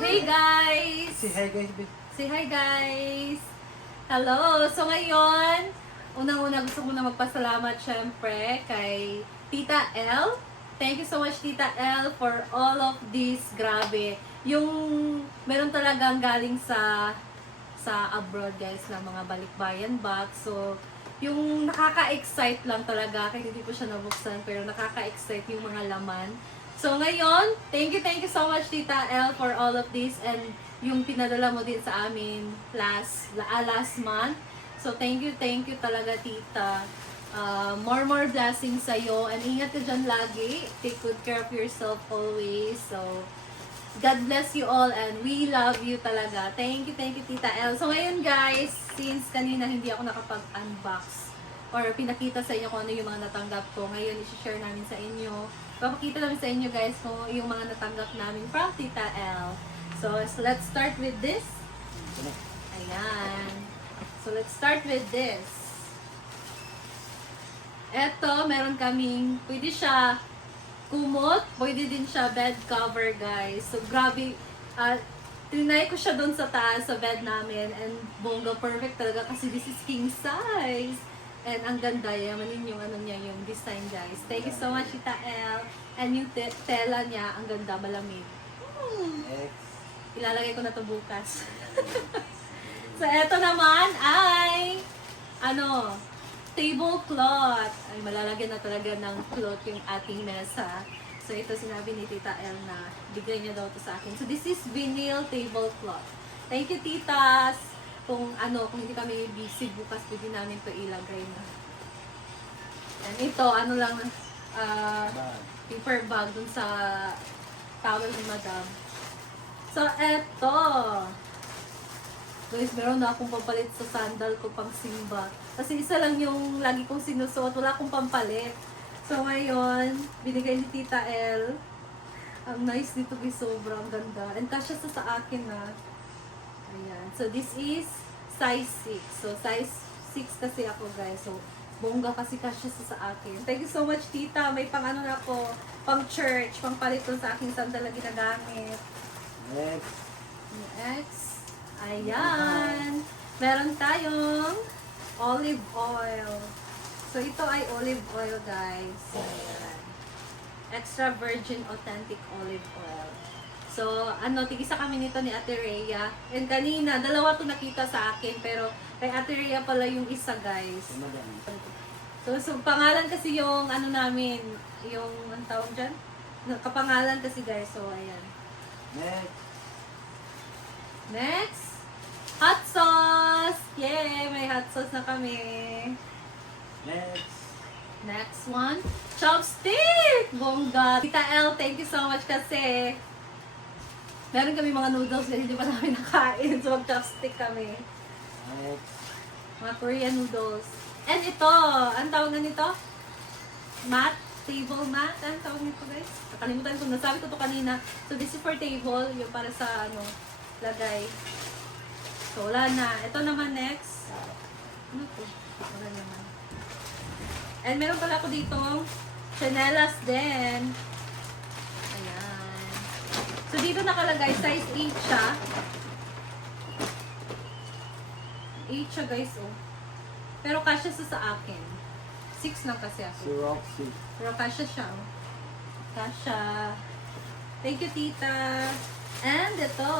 Hey guys! Say hi guys, babe. Say hi guys! Hello! So ngayon, unang-una gusto ko na magpasalamat syempre kay Tita L. Thank you so much Tita L for all of this. Grabe. Yung meron talagang galing sa abroad guys na mga balikbayan box. So, yung nakaka-excite lang talaga kahit hindi ko siya nabuksan pero nakaka-excite yung mga laman. So ngayon, thank you so much Tita L for all of this and yung pinadala mo din sa amin last month. So thank you talaga Tita. More blessings sa'yo and ingat ka dyan lagi. Take good care of yourself always. So God bless you all and we love you talaga. Thank you Tita L. So ngayon guys, since kanina hindi ako nakapag-unbox or pinakita sa inyo kung ano yung mga natanggap ko, ngayon i-share namin sa inyo. Papakita namin sa inyo guys kung yung mga natanggap namin from Tita L. So let's start with this. Ayan. So let's start with this. Eto, meron kaming, pwede siya kumot, pwede din siya bed cover guys. So grabe, trinay ko siya doon sa taas sa bed namin and bongga perfect talaga kasi this is king size. And ang ganda, yamanin yung ano niya, yung design guys. Thank you so much Tita L. And yung tela niya, ang ganda, malamig. Ilalagay ko na to bukas. So eto naman ay tablecloth. Ay, malalagyan na talaga ng cloth yung ating mesa. So, ito sinabi ni Tita L na bigay niya daw to sa akin. So, this is vinyl tablecloth. Thank you, titas! Kung hindi kami busy bukas, pwede namin to ilagay na. And ito, paper bag dun sa towel ni Madam. So, eto. Guys, meron na akong pampalit sa sandal ko pang simba. Kasi isa lang yung lagi kong sinusuot. Wala akong pampalit. So, ngayon, binigay ni Tita L. Ang nice dito guys, sobrang ganda. And kasya sa akin na. Ayan. So, this is size 6. So, size 6 kasi ako guys. So, bongga kasi kasya sa akin. Thank you so much, Tita. May pang na ako. Pang church. Pang palit sa aking sandal na ginagamit. Next. Ayan. Meron tayong olive oil. So, ito ay olive oil, guys. Ayan. Extra virgin authentic olive oil. So, tigisa kami nito ni Ate Rhea. And kanina, dalawa to nakita sa akin. Pero, kay Ate Rhea pala yung isa, guys. So pangalan kasi yung namin, yung, ang tawag dyan? Kapangalan kasi, guys. So, ayan. Next. Hot sauce! Yay! May hot sauce na kami. Next one. Chopstick! Bongga! Tita L, thank you so much kasi meron kami mga noodles na hindi pa namin nakain. So mag-chopstick kami. Mga Korean noodles. And ito, ang tawag na nito? Mat? Table mat? Ang tawag nito guys? Nakalimutan ko. Nasabi ko to kanina. So this is for table. Yung para sa lagay. So, wala na. Ito naman next. Ano to? Wala naman. And meron pala ako dito chanelas din. Ayan. So, dito nakalagay size 8 siya. 8 siya guys, oh. Pero kasya sa akin. 6 lang kasi ako. Si Roxy. Pero kasya siya, oh. Kasya. Thank you, tita. And ito,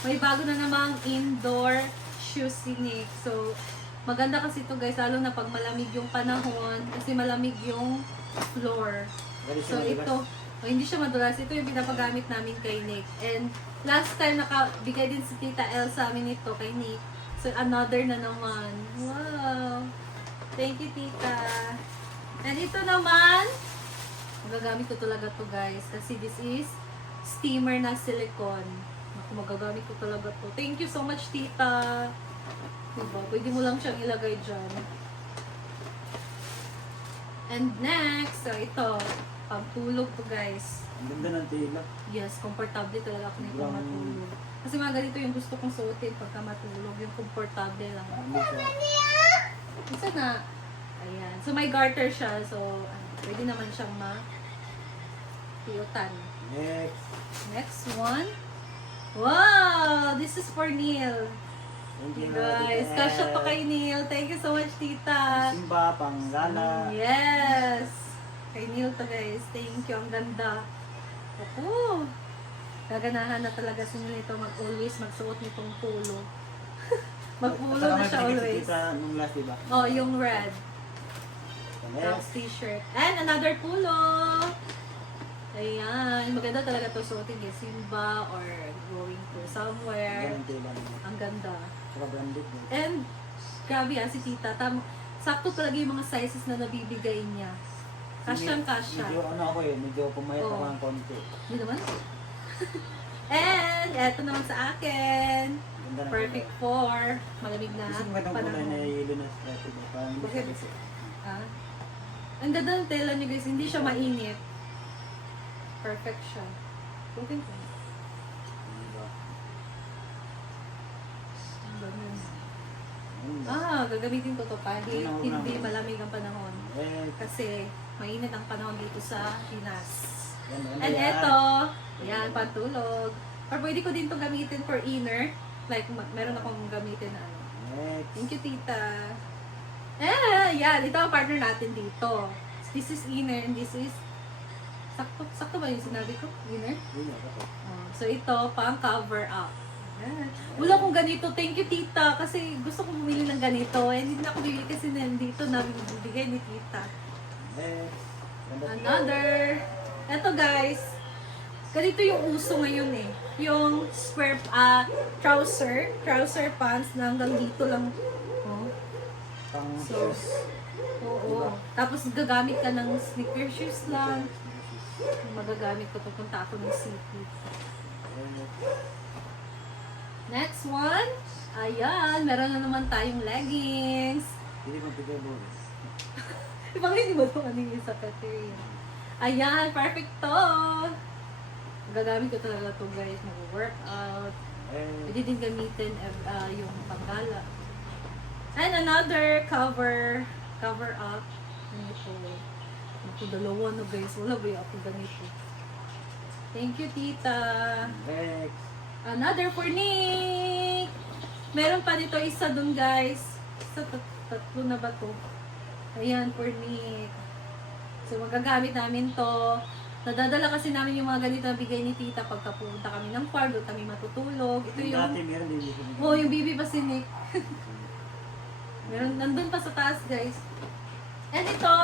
may bago na namang indoor shoe sinik. So, maganda kasi ito guys, lalo na pag malamig yung panahon, kasi malamig yung floor. So, ito, hindi siya madulas. Ito yung pinapagamit namin kay Nick. And last time, nakabigay din si Tita L sa amin ito kay Nick. So, another na naman. Wow! Thank you, Tita. And ito naman, magagamit ko talaga to guys, kasi this is steamer na silicone. Magagamit ko talaga to. Thank you so much, tita. Diba? Pwede mo lang siyang ilagay dyan. And next, so ito, pagtulog to guys. Ang ganda ng tela. Yes, comfortable talaga ako nito matulog. Kasi mga ganito yung gusto kong suotin pagka matulog. Yung comfortable lang. Isa na. Ayan. So may garter siya. So, pwede naman siyang Piotan. Next. Next one. Wow! This is for Neil. Thank you, Guys, Tita kasha El. to kay Neil. Thank you so much, tita. Simba, Panggala. Yes! Kay Neil to, guys. Thank you. Ang ganda. Ako. Gaganahan na talaga si Neil ito always magsuot nitong polo. Magpulo na siya always. Tita nung last, diba? Oh, yung red. Tapos Next. t-shirt. And another pulo. Ayan. Maganda talaga to suotin kay Simba or going to somewhere. Ganun tila naman. Ang ganda. Saka branded din. And grabe si tita. Sakto talaga yung mga sizes na nabibigay niya. Kasyang kasya. Medyo ano ako eh, medyo pumayat ako Oo. ng konti. Hindi naman. And eto naman sa akin. Ganda ng Perfect kulay. for malamig na Gusto mo ba itong kulay na panahon. yelo na striped, diba? Parang hindi Bakit? siya kasi. Ah. Ang ganda ng tela niyo guys. Hindi siya mainit. Perfect siya. Suotin ko. Diba? Ang ganun. Ayun. Gagamitin ko to kahit Unang-unang. hindi malamig ang panahon. Eh, Kasi mainit ang panahon dito sa Pinas. yan, ano And yan? eto, yan, pantulog. Or pwede ko din to gamitin for inner. Like, meron akong gamitin na ano. Next. Thank you, tita. Yan, ito ang partner natin dito. This is inner and this is sakto ba yung sinabi ko? Inner? Yun yun, ako. So ito, pang cover up. Ayan. Wala akong ganito. Thank you, tita. Kasi gusto ko bumili ng ganito. Eh, hindi na ako bibili kasi nandito na bibigay ni tita. Next. Ganda. Another. Eto guys. Ganito yung uso ngayon eh. Yung square trouser pants na hanggang dito lang. Oh. Pang So, shoes. oo. Tapos gagamit ka ng sneaker shoes lang. Magagamit ko to punta ako ng city. Next one. Ayan, meron na naman tayong leggings. Hindi mo bigay mo. Ibang hindi mo ito ano yung sa Katrina. Ayan, perfect to. Gagamit ko talaga to guys. Mag-workout. Pwede din gamitin yung panggala. And another cover up. Ito. Ako dalawa na guys. Wala ba yung ako ganito? Thank you, tita. Next. Another for Nick. Meron pa dito isa dun guys. Tatlo na ba to? Ayan, for Nick. So magagamit namin to. Nadadala kasi namin yung mga ganito na bigay ni tita pagka pumunta kami ng park, doon kami matutulog. Ito yung... Dati meron din dito. Oh, yung bibi pa si Nick. Meron, nandun pa sa taas guys. And ito,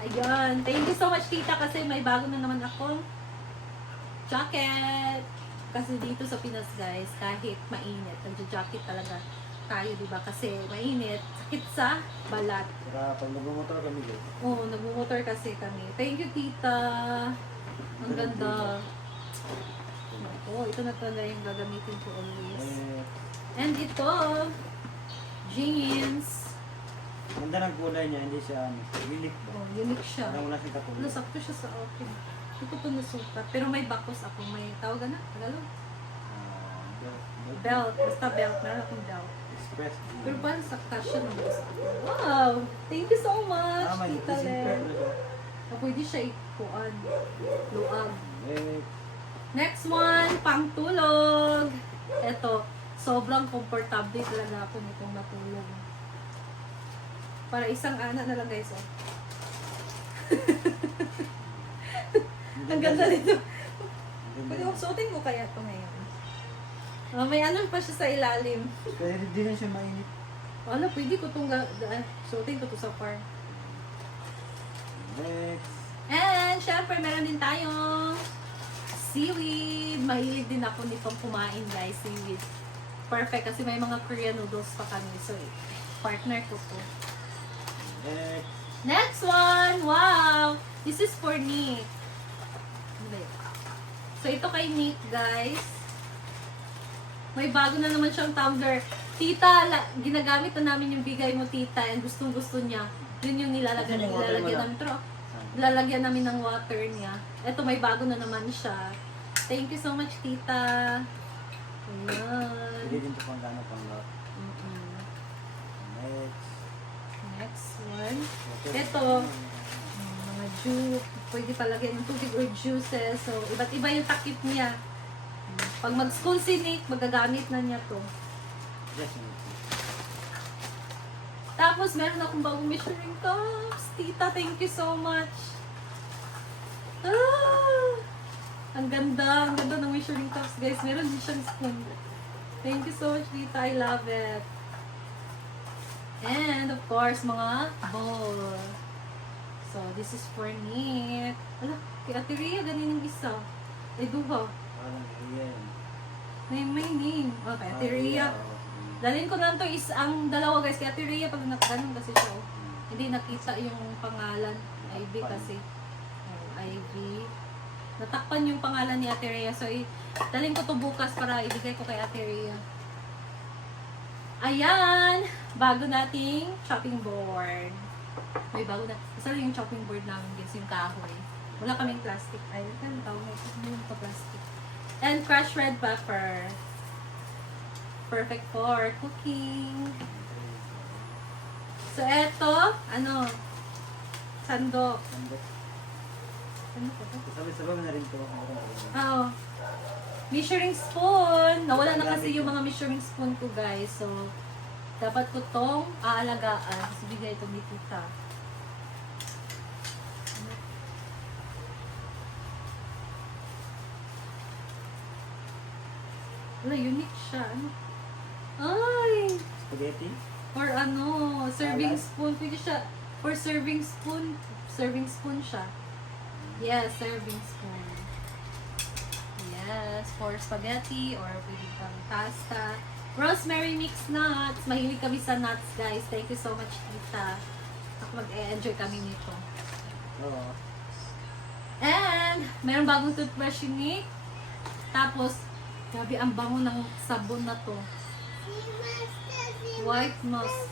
ayun. Thank you so much tita kasi may bago na naman akong jacket. Kasi dito sa Pinas guys, kahit mainit, nagja-jacket talaga tayo, di ba? Kasi mainit, sakit sa balat. Saka pag nagmumotor kami guys. Oo, nagmumotor kasi kami. Thank you tita. Ang ganda. Oh, ito na talaga yung gagamitin ko always. And ito, jeans. Ganda ng kulay niya, hindi siya unique ba? Oh, unique siya. Parang wala siyang katulad. Nasakto siya sa akin. Hindi ko ito nasukat. Pero may bakos ako. May tawag na? Tagalog? Belt. Basta belt. Meron akong belt. Express. Pero parang sakta siya ng gusto ko. Wow! Thank you so much, May Tita zipper Len. na siya. Pwede siya ikuan. Luag. Next. Next one, pang tulog. Ito, sobrang komportable talaga ako nitong matulog. Para isang ana na lang guys. Oh. Ang ganda nito. Pwede ko suotin ko kaya ito ngayon. May ano pa siya sa ilalim. Kaya hindi na siya mainit. Wala, pwede ko itong suotin ko to sa farm. Next. And syempre meron din tayong seaweed. Mahilig din ako nitong kumain guys, seaweed. Perfect kasi may mga Korean noodles pa kami. So, partner ko to. Next. Next one! Wow! This is for Nick. So, ito kay Nick, guys. May bago na naman siyang tumbler. Tita, ginagamit na namin yung bigay mo, tita. And gustong-gusto niya. Yun yung nilalagyan namin. Lalagyan namin ng water niya. Ito, may bago na naman siya. Thank you so much, tita. Ayan. Hindi din ito pang gano'n pang lot. Next. Next one. Ito, mga juke. pwede palagyan ng tubig or juices. So, iba't iba yung takip niya. Pag mag-school si Nick, magagamit na niya to. Yes. Tapos, meron akong bagong measuring cups. Tita, thank you so much. Ah! Ang ganda ng measuring cups, guys. Meron din siyang spoon. Thank you so much, Tita. I love it. And, of course, mga bowl. So, this is for Nick. Ala, kay Ate Rhea, ganin yung isa. Ay, duha. Parang yan. May name. Okay, Ate Rhea. Dalhin ko lang to is ang dalawa, guys. Kay Ate Rhea, pag nakaganon kasi siya, oh, hindi nakita yung pangalan. Ivy kasi. Oh, Ivy. Natakpan yung pangalan ni Ate Rhea. So, dalhin ko to bukas para ibigay ko kay Ate Rhea. Ayan! Bago nating chopping board. May bago na. Isa lang yung chopping board namin, guys, yung kahoy. Wala kaming plastic. Ay, ano tawag mo? Ano yung plastic? And crushed red pepper. Perfect for cooking. So, eto, ano? Sandok. Ano po to? Sabi-sabi na rin to. Oh. Measuring spoon. Nawala na kasi yung mga measuring spoon ko, guys. So, dapat ko tong aalagaan. Kasi bigay ito ni Tita. Wala, unique siya. Ano? Ay! Spaghetti? Or ano, serving Alas? spoon. Pwede siya, for serving spoon. Serving spoon siya. Yes, serving spoon. Yes, for spaghetti or pwede kang pasta. Rosemary mixed nuts. Mahilig kami sa nuts, guys. Thank you so much, Tita. Mag-enjoy kami nito. Oo. And, meron bagong toothbrush yung Nick. Tapos, grabe ang bango ng sabon na to. White moss.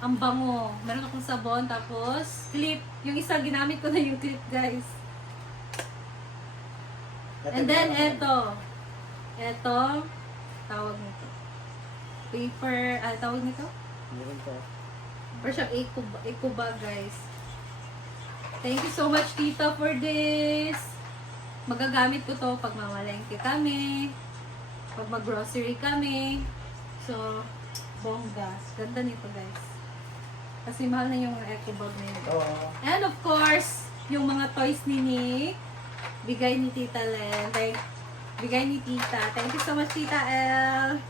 Ang bango. Meron akong sabon, tapos clip. Yung isa, ginamit ko na yung clip, guys. And then, eto. Eto, tawag nito. Paper, tawag nito? Meron to. Or siya, eco bag, guys. Thank you so much, Tita, for this. Magagamit ko to pag mamalengke kami. Pag mag-grocery kami. So, bongga. Ganda nito, guys. Kasi mahal na yung eco bag na yun. Oo. And of course, yung mga toys ni Nick. Bigay ni Tita Len. Bigay ni Tita. Thank you so much, Tita L.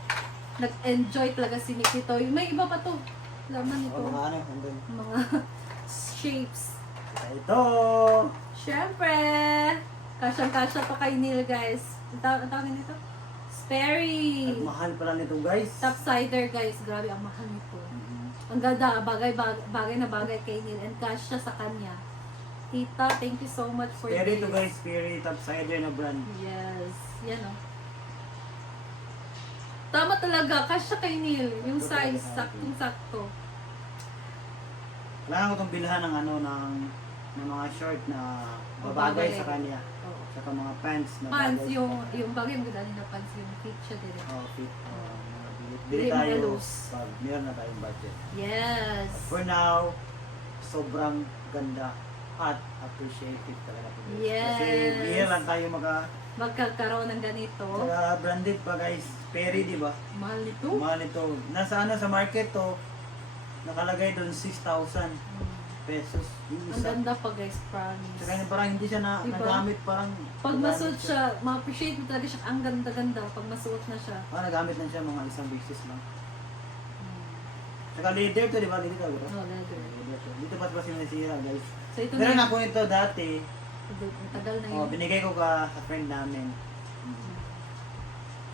Nag-enjoy talaga si Nick ito. May iba pa to. Laman ito. O, mga ano, andun. Mga shapes. Ito! Siyempre, kasyang-kasya to kay Neil, guys. Ang tawag nito? Sperry. Ang mahal pala nito, guys. Topsider, guys. Grabe, ang mahal nito. Ang ganda, bagay na bagay kay Neil. And kasya sa kanya. Tita, thank you so much for Perry this. to, guys. Perry topsider na brand. Yes. Yan o. Tama talaga. Kasya kay Neil. Yung size, saktong-sakto. Kailangan ko itong bilhan ng ano, ng mga short na babagay sa kanya. Oo. Saka mga pants na Pants, bagay yung, sa kanya. yung bagay mo dali na pants, yung fit siya din. Oh, fit. Bili Bili mo na tayo. loose. Pag meron na tayong budget. Yes. For now, sobrang ganda at appreciated talaga. Yes. Kasi bihira lang tayo Magkakaroon ng ganito. saka branded pa, guys. Perry, di ba? Mahal nito. Mahal ito. Nasa ano sa market to, nakalagay doon 6,000 pesos. Yung Ang isa. ganda pa, guys, promise. Saka yun, parang hindi siya Diba? nagamit, parang Pag nagamit masuot siya, ma-appreciate mo talaga siya. Ang ganda-ganda pag masuot na siya. Nagamit na siya mga isang beses lang. Hmm. Saka leather to, di ba? Leather to, Oh, leather. Leather to. Dito pa ba sinisira, guys? So, ito Meron na ako nito dati. ang tagal na Oh, yun. binigay ko sa friend namin.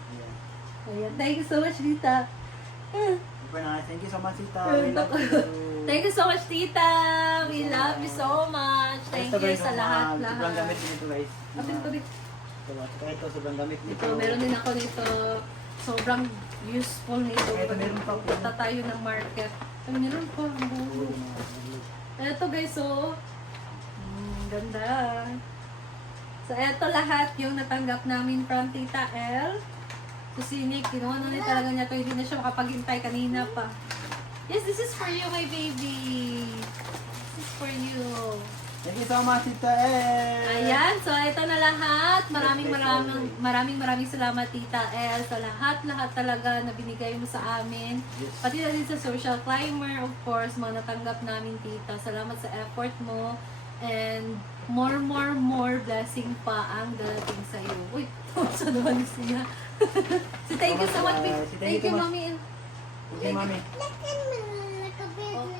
Ayan. Ayan. Thank you so much, Tita. Okay na, thank you so much, Tita. Ayun, We love you. Thank you so much, Tita. We love you so much. Thank Ito, you guys, sa mga lahat-lahat. Sobrang gamit din ito, guys. Kapit ko dito. Ito, sobrang gamit nito. Ito, meron din ako nito. Sobrang useful nito. Ito, meron pa po. Punta tayo ng market. Ay, meron pa. Ang bulo. Ito guys, so. Ganda. So, ito lahat yung natanggap namin from Tita L. So, si Nick, kinuha na niya talaga niya ito. Hindi na siya makapaghintay kanina pa. Yes, this is for you, my baby. This is for you. Thank you so much, Tita El. Ayan, so ito na lahat. Maraming salamat Tita El sa lahat talaga na binigay mo sa amin. Yes. Pati na din sa social climber, of course, mga natanggap namin Tita. Salamat sa effort mo. And more blessing pa ang darating sa iyo. Uy, sa naman siya. So thank you so much. Thank you, Mami. Thank you, Mami.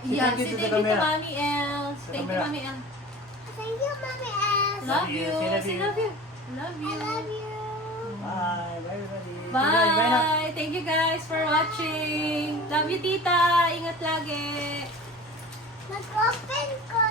Yeah, Thank you si to the thank you to camera. Mami El. Thank you, camera. Mami El. Thank you, Mommy S. Love you. Say love Say you. love you. Love I you. love you. Bye. Bye, everybody. Bye na. Bye! Thank you guys for watching. Love you, tita. Ingat lagi. Mag-open ko.